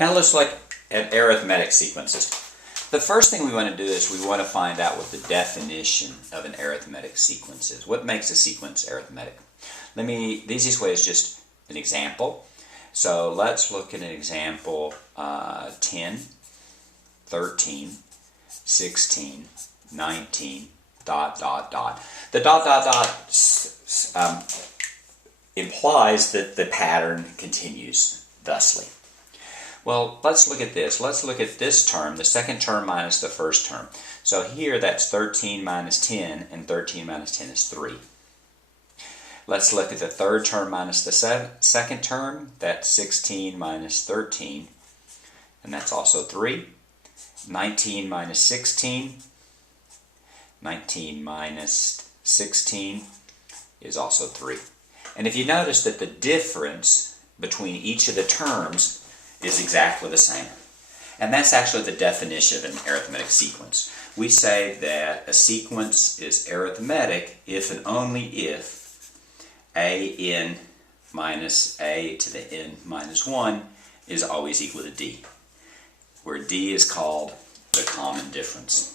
Now let's look at arithmetic sequences. The first thing we want to do is we want to find out what the definition of an arithmetic sequence is. What makes a sequence arithmetic? The easiest way is just an example. So let's look at an example 10, 13, 16, 19, dot, dot, dot. The dot, dot, dot implies that the pattern continues thusly. Well, let's look at this. Let's look at this term, the second term minus the first term. So here that's 13 minus 10, and 13 minus 10 is 3. Let's look at the third term minus the second term. That's 16 minus 13, and that's also 3. 19 minus 16, 19 minus 16 is also 3. And if you notice that the difference between each of the terms is exactly the same. And that's actually the definition of an arithmetic sequence. We say that a sequence is arithmetic if and only if a(n) minus a to the n minus 1 is always equal to d, where d is called the common difference.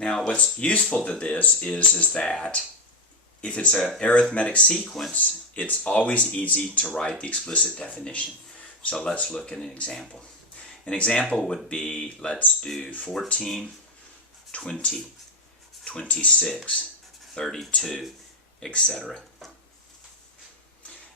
Now, what's useful to this is that if it's an arithmetic sequence, it's always easy to write the explicit definition. So let's look at an example. An example would be, let's do 14, 20, 26, 32, etc.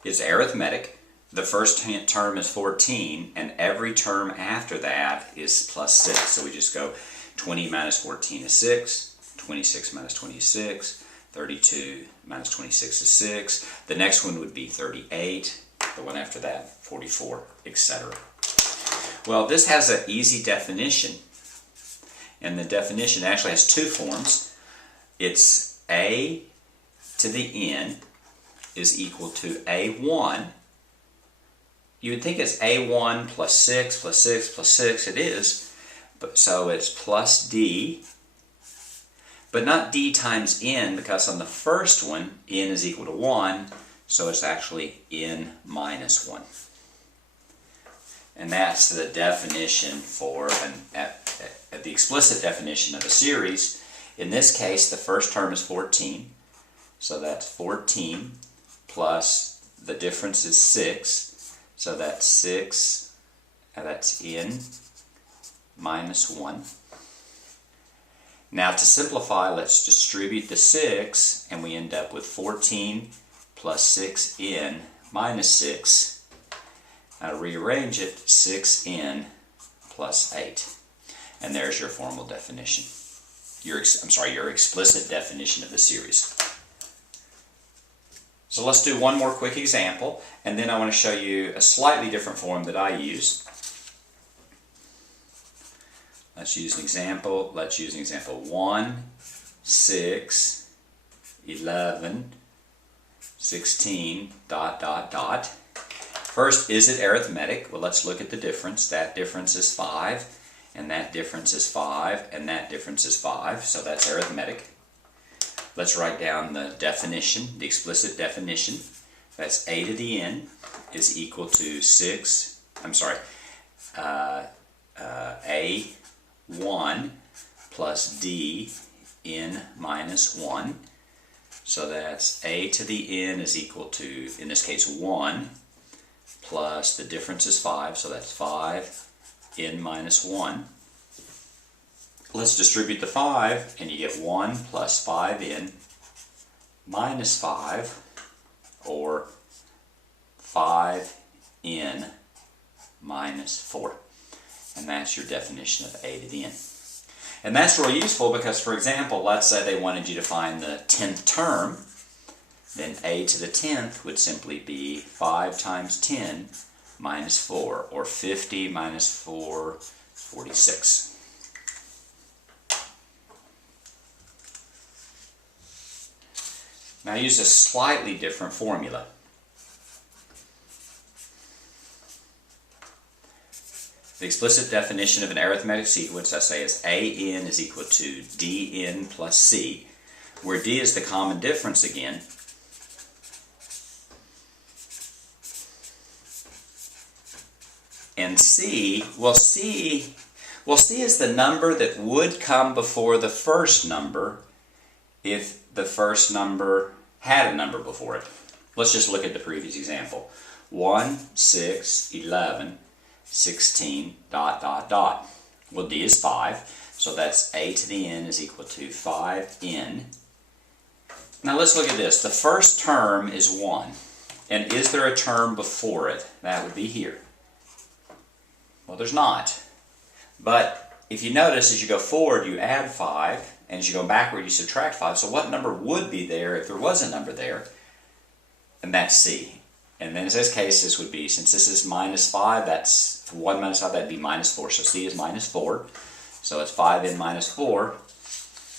It's arithmetic. The first term is 14, and every term after that is plus 6. So we just go 20 minus 14 is 6, 26 minus 20 is 6, 32 minus 26 is 6. The next one would be 38, the one after that, 44, etc. Well, this has an easy definition, and the definition actually has two forms. It's a to the n is equal to a1. You would think it's a1 plus 6 plus 6 plus 6. It is. So it's plus d, but not d times n, because on the first one, n is equal to 1, so it's actually n minus 1. And that's the definition for the explicit definition of a series. In this case, the first term is 14, so that's 14 plus the difference is 6, so that's 6, that's n minus 1. Now to simplify, let's distribute the 6, and we end up with 14 plus 6n minus 6. Now to rearrange it, 6n plus 8. And there's your formal definition. Your explicit definition of the series. So let's do one more quick example, and then I want to show you a slightly different form that I use. Let's use an example. Let's use an example 1, 6, 11, 16, dot, dot, dot. First, is it arithmetic? Well, let's look at the difference. That difference is 5, and that difference is 5, and that difference is 5. So that's arithmetic. Let's write down the definition, the explicit definition. That's a to the n is equal to a1 plus d n minus 1. So that's a to the n is equal to, in this case, 1 plus the difference is 5, so that's 5 n minus 1. Let's distribute the 5, and you get 1 plus 5n minus 5, or 5n minus 4. And that's your definition of a to the n. And that's really useful because, for example, let's say they wanted you to find the 10th term, then a to the 10th would simply be 5 times 10 minus 4, or 50 minus 4, 46. Now use a slightly different formula. The explicit definition of an arithmetic sequence, I say, is AN is equal to DN plus C, where D is the common difference again. And C is the number that would come before the first number if the first number had a number before it. Let's just look at the previous example. 1, 6, 11, 16, dot, dot, dot. Well, D is 5, so that's A to the N is equal to 5N. Now let's look at this. The first term is 1. And is there a term before it? That would be here. Well, there's not. But if you notice, as you go forward, you add 5, and as you go backward, you subtract 5. So what number would be there if there was a number there? And that's C. And then in this case, this would be, since this is minus 5, that's 1 minus 5, that'd be minus 4. So C is minus 4. So it's 5N minus 4.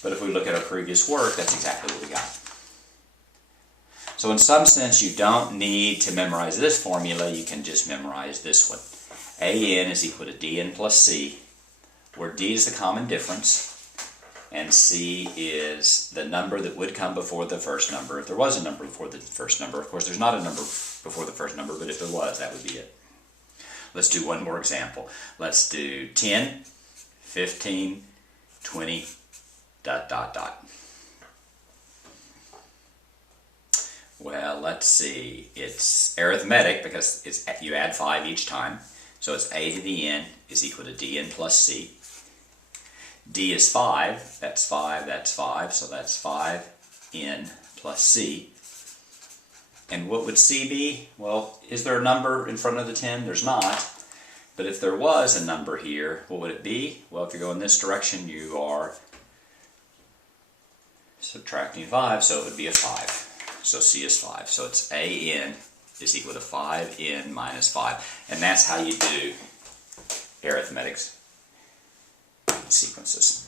But if we look at our previous work, that's exactly what we got. So in some sense, you don't need to memorize this formula. You can just memorize this one. AN is equal to DN plus C, where D is the common difference, and C is the number that would come before the first number. If there was a number before the first number, of course there's not a number before the first number, but if there was, that would be it. Let's do one more example. Let's do 10, 15, 20, dot, dot, dot. Well, let's see. It's arithmetic because you add 5 each time. So it's A to the N is equal to DN plus C. D is 5. That's 5. That's 5. So that's 5N plus C. And what would C be? Well, is there a number in front of the 10? There's not. But if there was a number here, what would it be? Well, if you go in this direction, you are subtracting 5, so it would be a 5. So C is 5. So it's AN is equal to 5N minus 5. And that's how you do arithmetic sequences.